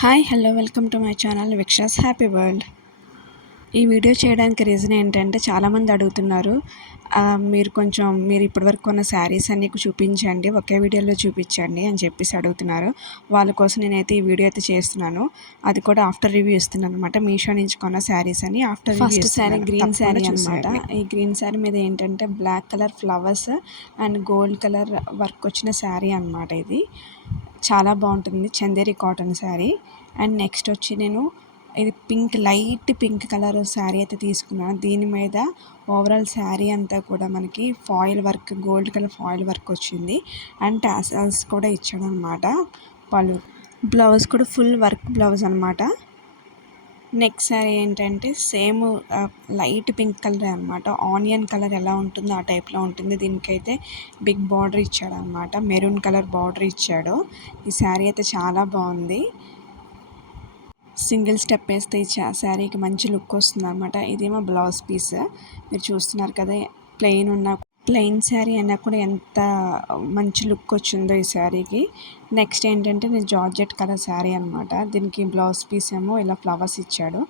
Hi hello welcome to my channel విక్షాస్ happy world. ఈ video చేయడానికి రీజన్ ఏంటంటే చాలామంది అడుగుతున్నారు, మీరు ఇప్పటివరకు కొన్న శారీస్ అన్నీ చూపించండి, ఒకే వీడియోలో చూపించండి అని చెప్పేసి అడుగుతున్నారు. వాళ్ళ కోసం నేనైతే ఈ వీడియో అయితే చేస్తున్నాను. అది కూడా ఆఫ్టర్ రివ్యూ ఇస్తున్నాను అనమాట. మీషో నుంచి కొన్న శారీస్ అని after review. First sari green sari అనమాట. ఈ గ్రీన్ శారీ మీద ఏంటంటే black colour flowers and gold colour work వచ్చిన శారీ అనమాట. ఇది చాలా బాగుంటుంది, Chanderi cotton sari. And next వచ్చి నేను ఇది లైట్ పింక్ కలర్ శారీ అయితే తీసుకున్నాను. దీని మీద ఓవరాల్ శారీ అంతా కూడా మనకి foil work, gold colour foil work వచ్చింది. అండ్ టాసల్స్ కూడా ఇచ్చాడు అనమాట. బ్లౌజ్ కూడా ఫుల్ వర్క్ బ్లౌజ్ అనమాట. నెక్స్ట్ శారీ ఏంటంటే సేమ్ లైట్ పింక్ కలర్ అనమాట. ఆనియన్ కలర్ ఎలా ఉంటుందో ఆ టైప్లో ఉంటుంది. దీనికైతే బిగ్ బార్డర్ ఇచ్చాడు అనమాట, మెరూన్ కలర్ బార్డర్ ఇచ్చాడు. ఈ శారీ అయితే చాలా బాగుంది. సింగిల్ స్టెప్ వేస్తే ఈ శారీకి మంచి లుక్ వస్తుంది అనమాట. ఇదేమో బ్లౌజ్ పీస్ మీరు చూస్తున్నారు కదా. ప్లెయిన్ శారీ అయినా కూడా ఎంత మంచి లుక్ వచ్చిందో ఈ శారీకి. నెక్స్ట్ ఏంటంటే నేను జార్జెట్ కలర్ శారీ అనమాట. దీనికి బ్లౌజ్ పీస్ ఏమో ఇలా ఫ్లవర్స్ ఇచ్చాడు.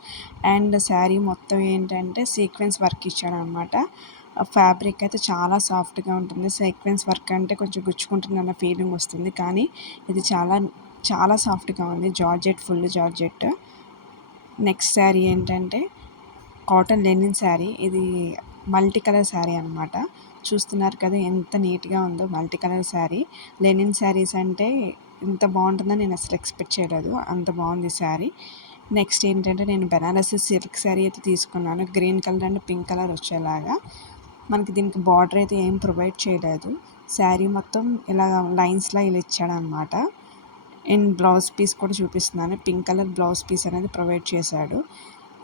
అండ్ శారీ మొత్తం ఏంటంటే సీక్వెన్స్ వర్క్ ఇచ్చాడు అనమాట. ఫ్యాబ్రిక్ అయితే చాలా సాఫ్ట్గా ఉంటుంది. సీక్వెన్స్ వర్క్ అంటే కొంచెం గుచ్చుకుంటుంది అన్న ఫీలింగ్ వస్తుంది, కానీ ఇది చాలా చాలా సాఫ్ట్గా ఉంది. Georgette, full georgette. Next sari ఏంటంటే కాటన్ లెనిన్ శారీ. ఇది మల్టీ కలర్ శారీ అనమాట. చూస్తున్నారు కదా ఎంత నీట్గా ఉందో. Multi colour sari. Linen saris అంటే ఇంత బాగుంటుందని నేను అసలు ఎక్స్పెక్ట్ చేయలేదు, అంత బాగుంది శారీ. నెక్స్ట్ ఏంటంటే నేను బెనారసి సిల్క్ శారీ అయితే తీసుకున్నాను. Green colour and pink colour వచ్చేలాగా. మనకి దీనికి బార్డర్ అయితే ఏం ప్రొవైడ్ చేయలేదు. శారీ మొత్తం ఇలా లైన్స్లా ఇలా ఇచ్చాడనమాట. అండ్ బ్లౌజ్ పీస్ కూడా చూపిస్తున్నాను. పింక్ కలర్ బ్లౌజ్ పీస్ అనేది ప్రొవైడ్ చేశాడు.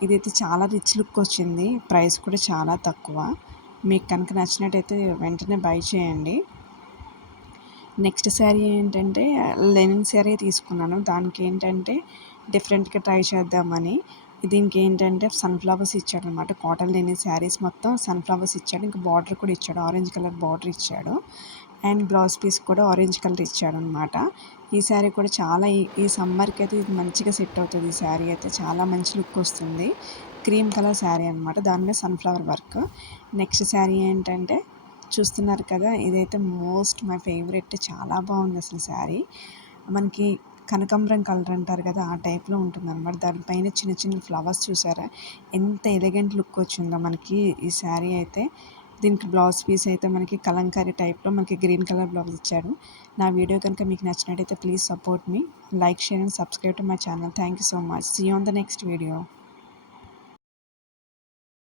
ఇదైతే చాలా రిచ్ లుక్ వచ్చింది. ప్రైస్ కూడా చాలా తక్కువ. మీకు కనుక నచ్చినట్టయితే వెంటనే బై చేయండి. నెక్స్ట్ శారీ ఏంటంటే లెనిన్ శారీ తీసుకున్నాను. దానికి ఏంటంటే డిఫరెంట్గా ట్రై చేద్దామని దీనికి ఏంటంటే సన్ఫ్లవర్స్ ఇచ్చాడు అనమాట. కాటన్ లెనిన్ శారీస్ మొత్తం సన్ఫ్లవర్స్ ఇచ్చాడు. ఇంకా బార్డర్ కూడా ఇచ్చాడు, ఆరెంజ్ కలర్ బార్డర్ ఇచ్చాడు. అండ్ బ్లౌజ్ పీస్ కూడా ఆరెంజ్ కలర్ ఇచ్చాడు అనమాట. ఈ శారీ కూడా చాలా ఈ సమ్మర్కి అయితే ఇది మంచిగా సెట్ అవుతుంది. ఈ శారీ అయితే చాలా మంచి లుక్ వస్తుంది. క్రీమ్ కలర్ శారీ అనమాట, దాని మీద సన్ఫ్లవర్ వర్క్. నెక్స్ట్ శారీ ఏంటంటే చూస్తున్నారు కదా, ఇదైతే మై ఫేవరెట్. చాలా బాగుంది అసలు శారీ. మనకి కనకాంబరం కలర్ అంటారు కదా, ఆ టైప్లో ఉంటుంది అనమాట. దానిపైన చిన్న చిన్న ఫ్లవర్స్ చూసారా, ఎంత ఎలిగెంట్ లుక్ వచ్చిందో మనకి ఈ శారీ అయితే. దీనికి బ్లౌజ్ పీస్ అయితే మనకి కలంకారీ టైప్లో మనకి గ్రీన్ కలర్ బ్లౌజ్ ఇచ్చాడు. నా వీడియో కనుక మీకు నచ్చినట్టయితే please support me, like, share and subscribe to my channel. Thank you so much. See you on the next video.